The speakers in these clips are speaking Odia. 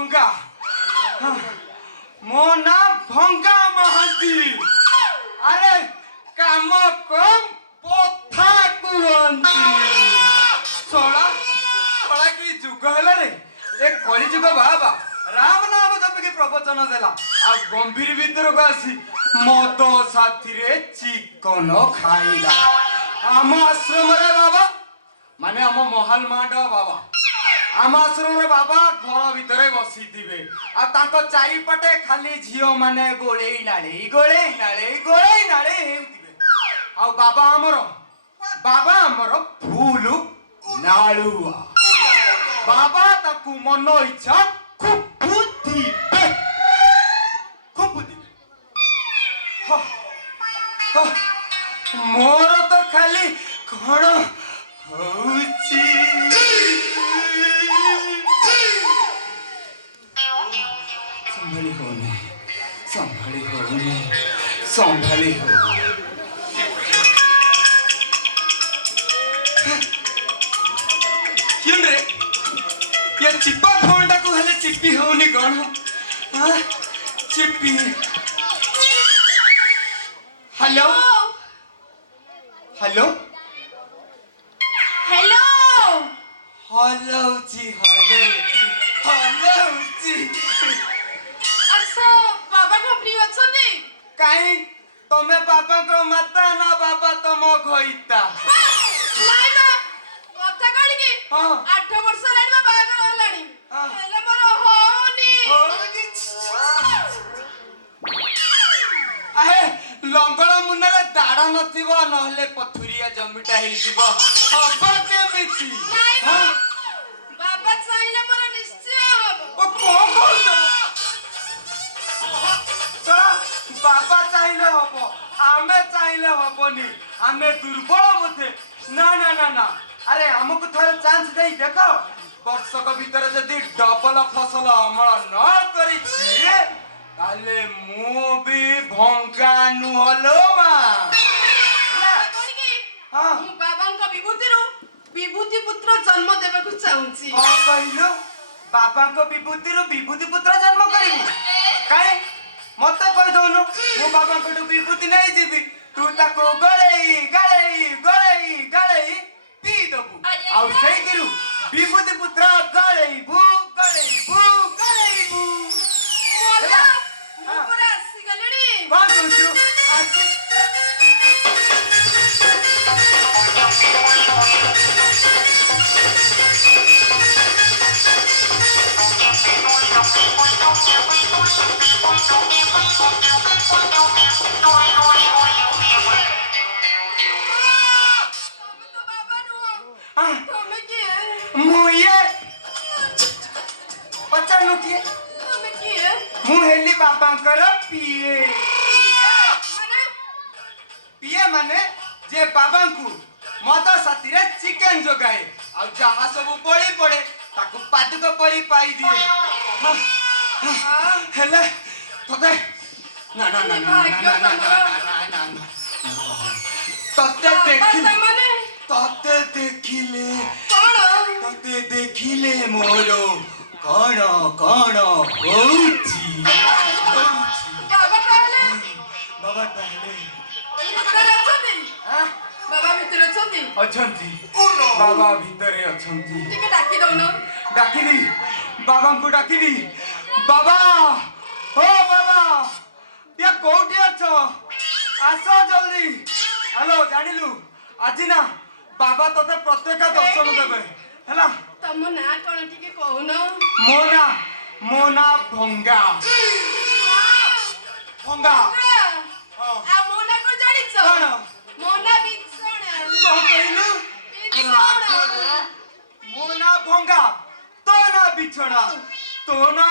भंगा मो ना भंगा महांती अरे काम कम पोथा कुहंती सोला सोला की जुग हैला रे एक कली जुग बाबा राम नाम जपिके प्रवचन देला आ गंभीर भीतर को आसी मद साथी रे चिकन खाइला आम आश्रम रे बाबा माने आम महल मांड बाबा आम आश्रम रे बाबा घर भीतर बसी थिबे आ ताको चारिपटे खाली झियो माने गोळेई नाळे हेउथिबे आ बाबा हमर फूल नाळुआ बाबा ताकू मन इच्छा खूब बुद्धि मोर तो खाली कौन होची संभाली हो क्यों रे ये चिप्पा फोन को हेले चिप्पी होनी कौन चिप्पी हेलो हेलो हेलो हेलो जी अच्छा बाबा को फ्री अछंती काई तमे बाबा को माता ना बाबा तम घइता नाही ना कथा काढी की हां 8 वर्ष लाइन में बागा होलानी हेले मोर होनी आहे लंगड़ मुन्नारे दाड़ा नथिबो नहले पथुरिया जमिटा हेइदिबो हबा केमिति हां बाबा चाहिले मोर निश्चय ओ हबो कोन चला बाबा चाहिले हबो आमे चाहिले हबोनी आमे दुर्बल बोथे ना ना ना ना अरे हमको थोड़ा चांस देई देखो वर्षक भीतर जदी डबल फसल अमल न करिछि ताले मु भी भंगा नु हलो मा हां मु बाबांको विभूति पुत्र जन्म देबा को चाहूची हां कहिलो बाबांको विभूति पुत्र जन्म करिबु काहे मते कहि दोनु मु बाबांको विभूति नहीं जीबी तू ताको गळेई पी दबु आ सही करू विभूति पुत्र गळेईबु मोला मु पर आसी गलेनी कौन सोचू आसी मुहेली बाबांकर पीए माने जे बाबांकु मद साथी रे चिकन जोगाए आ जहा सब बळी पड़े ताकु पादुक परी पाई दिए हेले तते ना तते देखिले मोरो कण होची बाबा कहले बाबा भितर अछंती बाबा भितरे अछंती टिके डाकी दउनो डाकी दी बाबा को डाकी दी बाबा ओ बाबा या कोठी अछो आसो जल्दी हेलो जानिलु आज ना बाबा तते प्रत्येक दर्शन देबे हैला तम ना कोन टिके कहउनो मोना भंगा आ मोना को जानि छ कोन मोना बिछोना कहलु मोना भंगा तो ना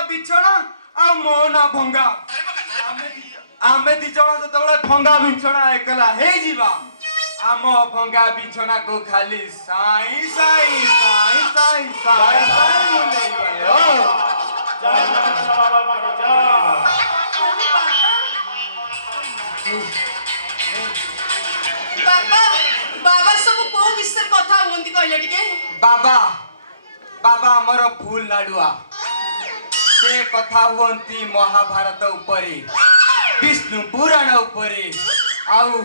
बिछोना आ मोना भंगा आमे दी जण जतबळे भंगा बिछोना एकला हे जीवा आम भंगा बिछोना को खाली साई मुले बाबा सब को विषय कथा होंती कहले टिके बाबा हमर फूल लाडुआ से कथा हुअन्ति महाभारत उपरे विष्णु पुराण उपरे आउ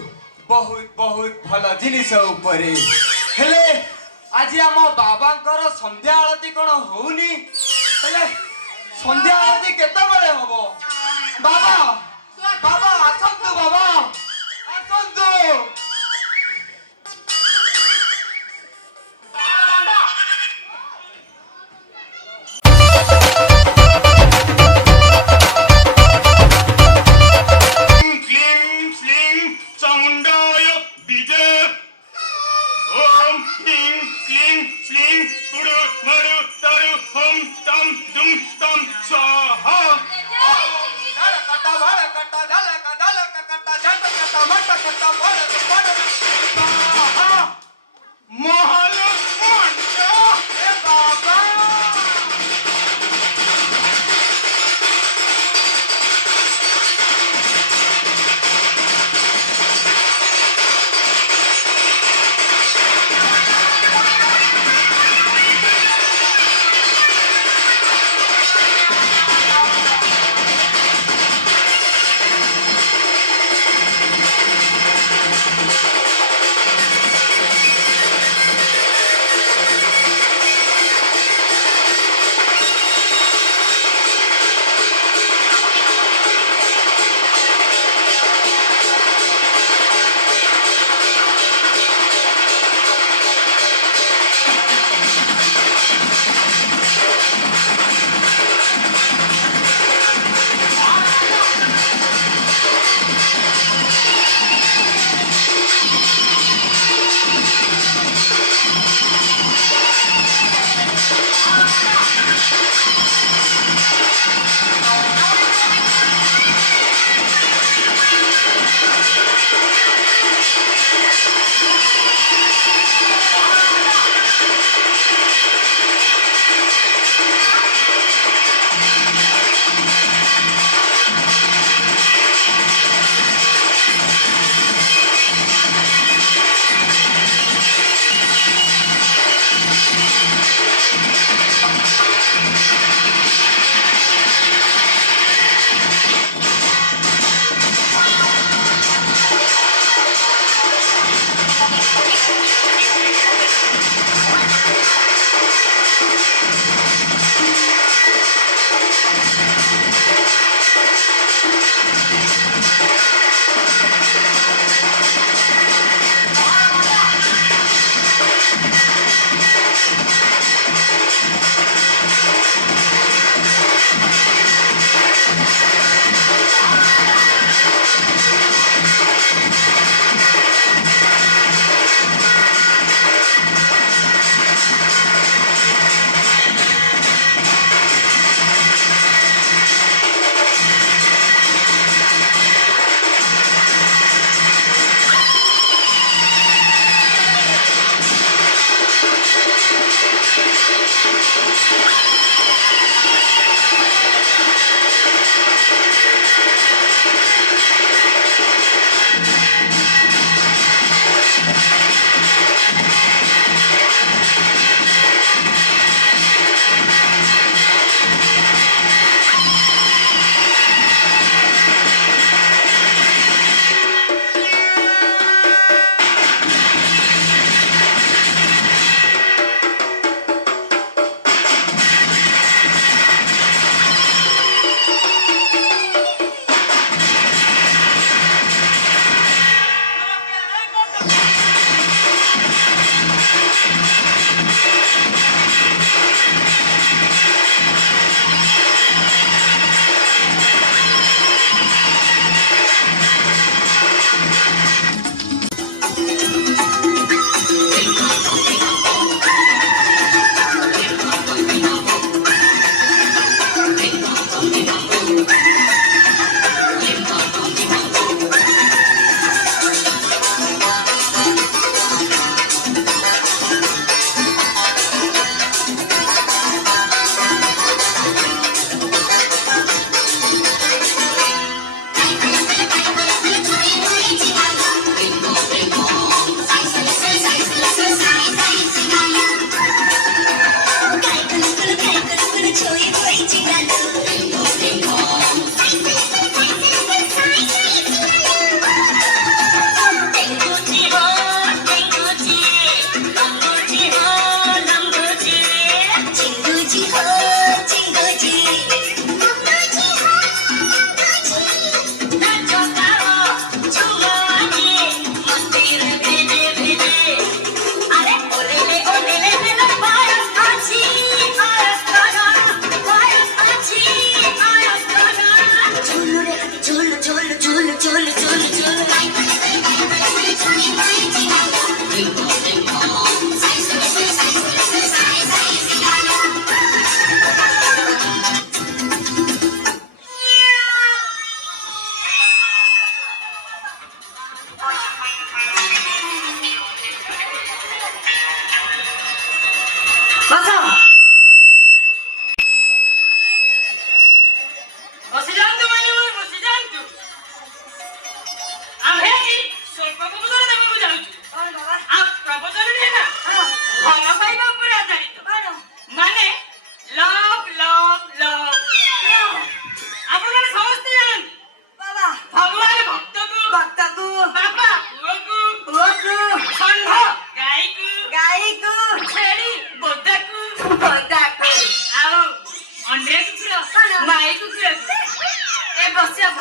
बहुत बहुत भल जिनिस उपरे हेले आज आम बाबांकर संध्या आरती कौन होउनी हेले संध्या आरती केतेबेले हबो बाबा बाबा आसन्तु बाबा आसन्तु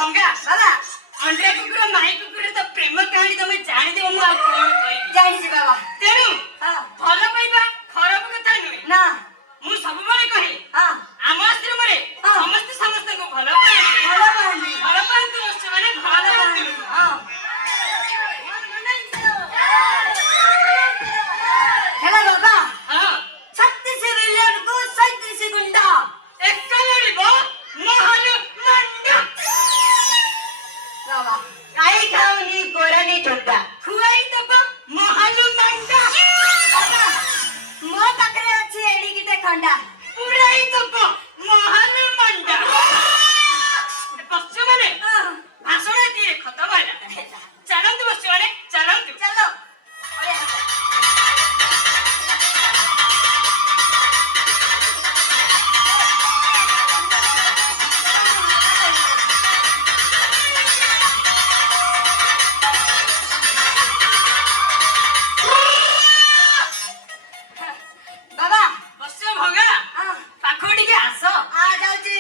ଭଙ୍ଗା ବାବା ଅଣ୍ଡିରା କୁକୁର ମାଇ କୁକୁର ତ ପ୍ରେମ କାହାଣୀ ତମେ ଜାଣିଦେବ ମୁଁ ଆଉ କଣ କହିବି। ଜାଣିଛି ବାବା। ତେଣୁ ହଁ ଭଲ ପାଇବା ଖରାପ କଥା ନୁହେଁ। ନା ମୁଁ ସବୁବେଳେ କହେ ହଁ ଆମ ଆଶ୍ରମରେ ହଁ। ସମସ୍ତେ ସମସ୍ତଙ୍କୁ ଭଲ ପାଆନ୍ତି। ଭଲ ପାଆନ୍ତି। ଭଲ ପାଆନ୍ତି ସେମାନେ ଭଲ ପାଆନ୍ତି। ହଁ ହେଲା ବାବା। ହଁ 36 ବିଲିୟନକୁ 37 ଗୁଣ୍ଡା। ଏକା ଲଢିବ ମହାନ ମଣ୍ଡା। ବାବା ଗାଈ ଖାଉନି ଗୋରାନି ଟୋଟା। ଖୁଆଇ ଦବ ମହାନ ମଣ୍ଡା। ବାବା ମୋ ପାଖରେ ଅଛି ଏଡ଼ିକିଟେ ଖଣ୍ଡା। ପୁରାଇ ଦବ ମହାନ ମଣ୍ଡା। ପଶୁମାନେ ହଁ, ଭାଷଣ ଦିଏ ଖତ ବାଲା। ଚାଲନ୍ତୁ ପଶୁମାନେ ଚାଲନ୍ତୁ। ଚାଲ। ବାବା ପଶୁ ଭଙ୍ଗା ହଁ ପାଖକୁ ଟିକେ ଆସ। ଆ ଯାଉଛି।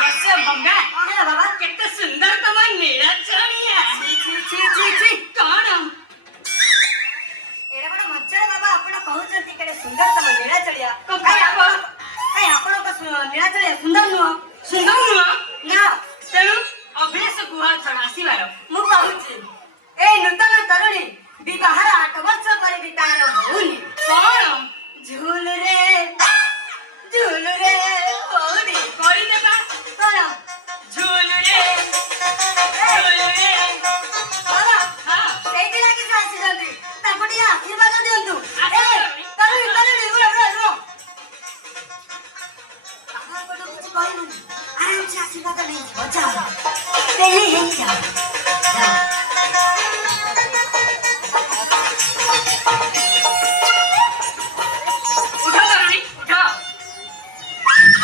ପଶୁ ଭଙ୍ଗା କଣ ହେଲା ବାବା? କେତେ ସୁନ୍ଦର ତମ ନୀଳ ଚଣିଆ। ଛି ଛି ଛି ଛି। କଣ ଏଇଟା କଣ ମଜାରେ ବାବା ଆପଣ କହୁଛନ୍ତି କେଡ଼େ ସୁନ୍ଦର ତମ ନୀଳାଚଳିଆ। କଣ କାଇଁ ଖରାପ? ଆପଣଙ୍କ ନୀଳାଚଳିଆ ସୁନ୍ଦର ନୁହଁ? ସୁନ୍ଦର ନୁହଁ? ନା ତେଣୁ ଅଭ୍ୟାସ କୁହ ଛଡ଼ା ଆସିବାର। ମୁଁ କହୁଛି ଏଇ ନୂତନ ତରୁଣୀ ବିବାହର 8 ବର୍ଷ ପରେ ବି ତାର ହଉନି। କଣ ଝୁଲୁରେ ହଉନି। କରିଦେବା କଣ ଝୁଲୁରେ ଝୁଲୁରେ। ବାବା ହଁ ସେଇଠି ଲାଗି ସେ ଆସିଛନ୍ତି ତାଙ୍କୁ ଟିକେ ଆଶୀର୍ବାଦ ଦିଅନ୍ତୁ। ଆଶୀର୍ବାଦ? ତରୁଣୀ ରୁହ। ବାବା ଏପଟୁ କିଛି କହିବୁନି। ଆରାମସେ ଆଶୀର୍ବାଦ ନେଇଯିବ। ଯାଅ ତେଲି ହେଇଯାଅ। ଯାଅ। ଉଠ ତରୁଣୀ ଉଠ।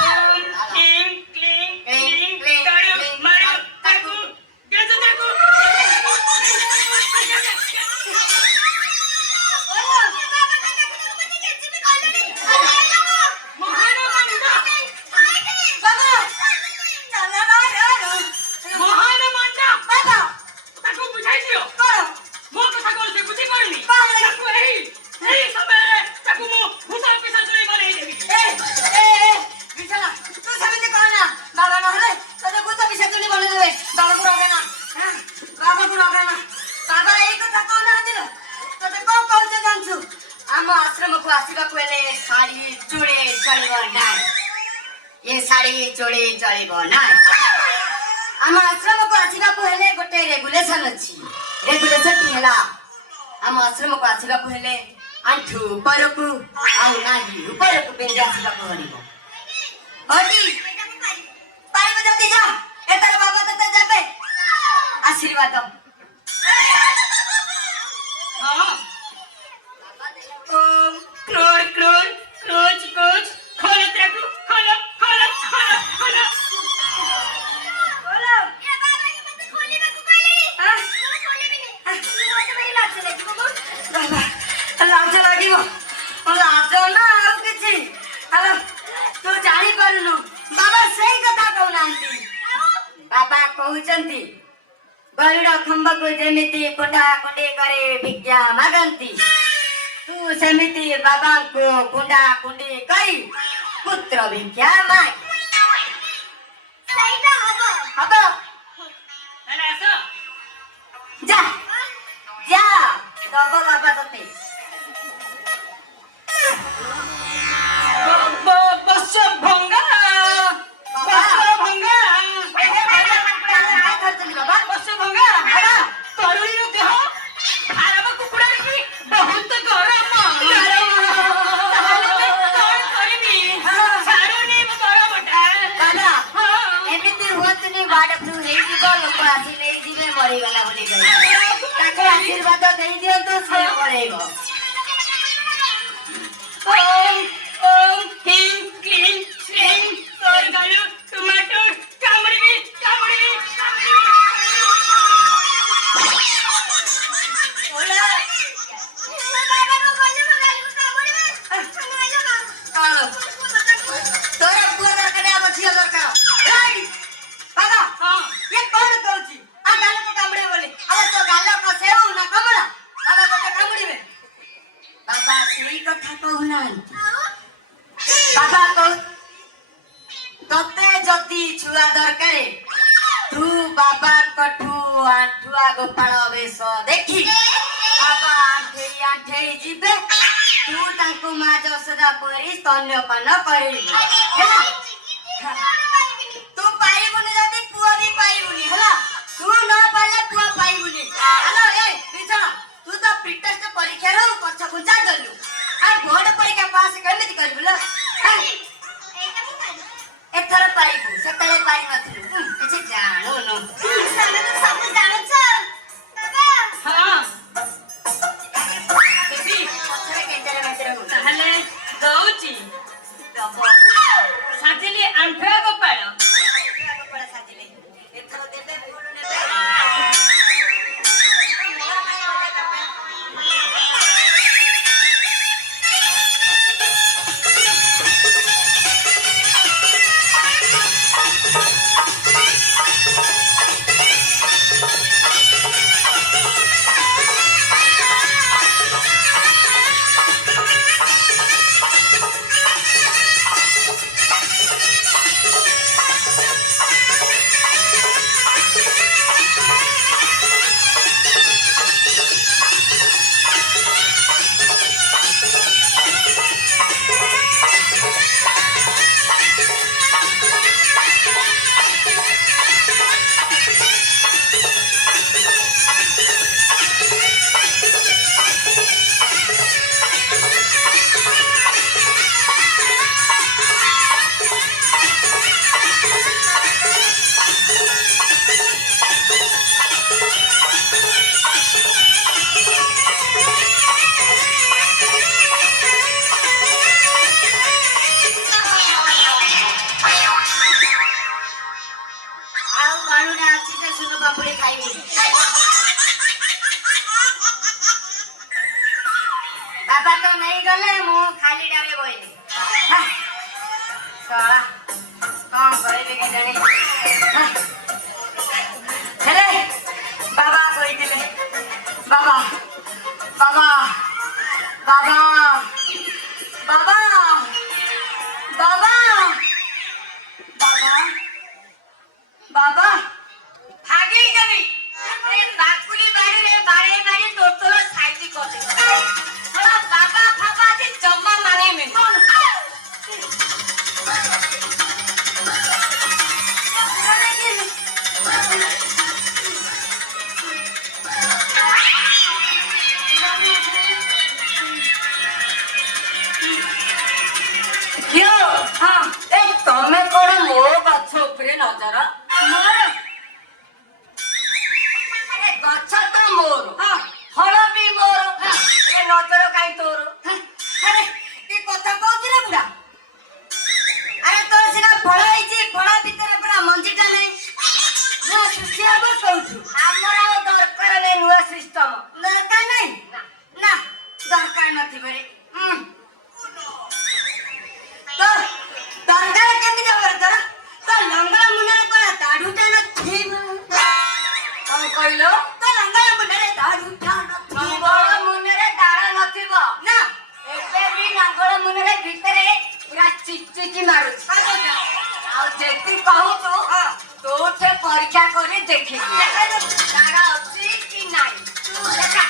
ଓମ୍ କ୍ଲିଂ କ୍ଲିଂ କ୍ଲିଂ ତାଡୁ ମାଡୁ ତାକୁ ଗେଜ ତାକୁ। ମହାନ ମଣ୍ଡା ମହାନ ମଣ୍ଡା। ତାକୁ ବୁଝାଇ ଦିଅ। ମୋ କଥା କଣ ସେ ବୁଝି ପାରୁନି? ତାକୁ ଏହି ସମୟରେ ତାକୁ ମୁଁ ଭୂତ ପିଶାଚ ବନେଇ ଦେବି। ଆମ ଆଶ୍ରମକୁ ଆସିବାକୁ ହେଲେ ଶାଢ଼ୀ ଚୁଡ଼ି ଚଳିବ ନାହିଁ। ଏ ଶାଢ଼ୀ ଚୁଡ଼ି ଚଳିବ ନାହିଁ। ଆମ ଆଶ୍ରମକୁ ଆସିବାକୁ ହେଲେ ଗୋଟେ ରେଗୁଲେସନ ଅଛି। ରେଗୁଲେସନ ହେଲା ଆମ ଆଶ୍ରମକୁ ଆସିବାକୁ ହେଲେ ଆଣ୍ଠୁ ଉପରକୁ ଆଉ ନାହିଁ ଉପରକୁ ପିନ୍ଧି ଆସିବାକୁ ପଡ଼ିବ। ପାରିବ ଯଦି ଯା ଏଥର ବାବା ତତେ ଦେବେ ଆଶୀର୍ବାଦ। ହଁ ଓମ୍ କ୍ରୋର କ୍ରୋର କ୍ରୋଚ କ୍ରୋଚ ଖୋଲ ତାକୁ ଖୋଲ ଖୋଲ ଖୋଲ ଖୋଲ। ଲାଜ ଲାଗିବ। ଲାଜ ନା ଆଉ କିଛି। ତୁ ଜାଣିପାରୁନୁ ବାବା ସେଇ କଥା କହୁନାହାନ୍ତି। ବାବା କହୁଛନ୍ତି ଗରୁଡ଼ ଖମ୍ବକୁ ଯେମିତି କୁଣ୍ଡା କୁଣ୍ଡି କରି ଭିକ୍ଷା ମାଗନ୍ତି ତୁ ସେମିତି ବାବାଙ୍କୁ କୁଣ୍ଡା କୁଣ୍ଡି କରି ପୁତ୍ର ଭିକ୍ଷା ମାଗ। ହବ ତାହେଲେ ଆସ। ଯା ଯା ଦବ ବାବା ତତେ। ବସ ଭଙ୍ଗା ବସ ଭଙ୍ଗା ବାବା ବସ ଭଙ୍ଗା। ତରୁଣୀର ଦେହ ଆରବ କୁକୁଡ଼ା ଦେଖି ବହୁତ ଗରମ। ତାହେଲେ କଣ କରିବି? ଛାଡୁନି ମୋ ଗରମଟା। ବାବା ଏମିତି ହୁଅନ୍ତୁନି। ବାର୍ଡ ଫ୍ଲୁ ହେଇଯିବ ଲୋକ ଆସି ନେଇଯିବେ ମରିଗଲା ବୋଲି କହିବେ। ତାକୁ ଆଶୀର୍ବାଦ ଦେଇ ଦିଅନ୍ତୁ ସେ ପଳେଇବ। ଓମ୍ ଓମ୍ କ୍ଲିଂ କ୍ଲିଂ କ୍ଲିଂ ତରକାରୀ ଟମାଟୋ କାମୁଡ଼ିବି କାମୁଡ଼ିବି କାମୁଡ଼ିବି। ତୋର ପୁଅ ଦରକାର ଆମ ଝିଅ ଦରକାର। ବାବା କଥା କହୁନାହାନ୍ତି ବାବା କହୁ ତତେ ଯଦି ଛୁଆ ଦରକାର ତୁ ବାବାଙ୍କଠୁ ଆଣ୍ଠୁଆ ଗୋପାଳ ବେଶ ଦେଖି ବାବା ଆଣ୍ଠେଇ ଆଣ୍ଠେଇ ଯିବେ ତୁ ତାଙ୍କୁ ମା ଯଶୋଦା ପରି ସ୍ତନ୍ୟପାନ କରିବୁ ହେଲା ତୁ ପାଇବୁନି ଯଦି ପୁଅ ବି ପାଇବୁନି ହେଲା ତୁ ନ ପାଇଲେ ପୁଅ ପାଇବୁନି ହ୍ୟାଲୋ ଏ ବିଜୟ ତୁ ତ ପ୍ରିଟେଷ୍ଟ ପରୀକ୍ଷାରୁ ପଛ ଘୁଞ୍ଚା ଦେଲୁ ଆଉ ବୋର୍ଡ ପରୀକ୍ଷା ପାସ୍ କେମିତି କରିବୁ ଲୋ ଏଥର ପାଇବୁ ସେତେବେଳେ ପାଇନଥିଲୁ କିଛି ଜାଣୁନୁ ତମେ ତ ସବୁ ଜାଣୁଛ ହଁ ଦେବି ପଛରେ କେଞ୍ଚେରେ ମେଞ୍ଚେରେ ହଉଛୁ ତାହେଲେ ଦଉଛି ଦବ ସାଜିଲି ଆଣ୍ଠୁଆ ଗୋପାଳ ଗୋପାଳ ସାଜିଲେ ଏଥର ଦେବେ ଫୁଲ ନେବେ बाबा तो नहीं गले मु खाली डाले बोइली साला कौन करे के जाने हेले बाबा कोई दिले बाबा बाबा बाबा बाबा बाबा बाबा बाबा आगे गई ए बाकुली बाड़ी रे बाड़े बाड़ी तोर साइज कर दे थोड़ा बाबा फाबा से जम्मा माने में क्यों हां ए तमे कोन मो गछ ऊपर नजर मोर अरे गछ तो मोर हां फल भी मोर हां ए नजर काई तोर अरे ए कथा कहती रे बुढ़ा अरे तो सिना फल आइची फल भीतर पूरा मंजीटा नहीं ना सुसिया बो कहू हमरा दरकार नै नुआ सिस्टम दरकार नहीं ना दरकार नथि बरे तो दरकार केमि जबर तोर तो लंगड़ा मुन्ना कोला दाढुटा नथि कौन कहलो तो लंगड़ा मुन्ना रे दाढुटा नथि लंगड़ा मुन्ना रे दाढ नथिबो ना एबे भी लंगड़ा मुन्ना रे भीतरे पूरा चिकचिकी मारू आ जेति कहू तो तोठे परीक्षा करे देखि दाढ अछि कि नाही देखा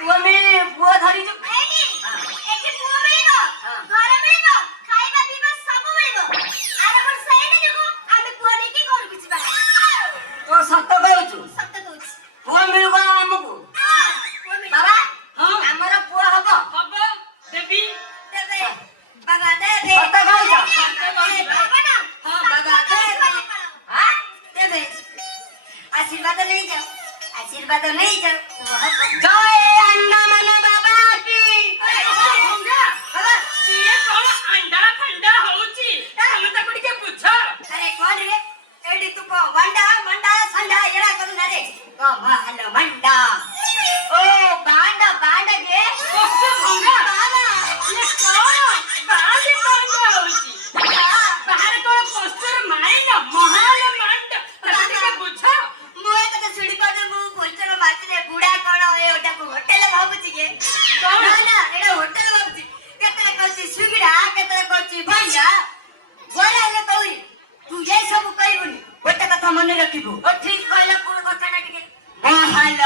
ପୁଅ ଧରିଛୁ ଏଠି ପୁଅ ମିଳିବ, ଘର ମିଳିବ, ଖାଇବା ପିଇବା ସବୁ ମିଳିବ। ଆର ବର୍ଷ ଏଇଟା ଯୋଗୁ ଆମେ ପୁଅ ନେଇକି ଘରକୁ ଯିବା। ତୁ ସତ କହୁଛୁ ସତ କହୁଛି। ପୁଅ ମିଳିବ ଆମକୁ ପୁଅ ମିଳିବ। ବାବା ହଁ ଆମର ପୁଅ ହବ ହବ ଦେବି ଦେବେ। ବାବା ଦେବେ। ସତ କହୁଛ ହବ ନା? ହଁ ବାବା ଦେବେ ଦେବେ ଆଶୀର୍ବାଦ ନେଇଯାଅ ଆଶୀର୍ବାଦ ନେଇଯାଅ ଜୟ ଆଣ୍ଡାମାନ ବାବା କି ଭଙ୍ଗା ବାବା ଇଏ କଣ ଆଣ୍ଡା ଫାଣ୍ଡା ହଉଛି ତମେ ତାକୁ ଟିକେ ବୁଝ अरे कौन रे एडी तू को वंडा मंडा संडा एड़ा करू ना रे को महल मंडा ओ बांडा बांडा गे ଓକେ ଭଙ୍ଗା बाबा ଇଏ କଣ ବାହାରେ କଣ ହଉଛି ବାହାରେ କଣ ପୋଷ୍ଟର ମାଇନ ମହାଲ ମାଣ୍ଡ ତାକୁ ଟିକେ ବୁଝ मुए तो सुड़ी पादे मु पोस्टर मारते बुढ़ा कोण ए ओटा को होटल भाबुची गे कौन? ना ना एड़ा होटल भाबुची केतरे कहची सुगिड़ा केतरे कहची भैया गोरा ले कौरी तू ये सब कहबुनी ओटा कथा मन रखिबो ओ ठीक कहला कोन कथा ना टिके महल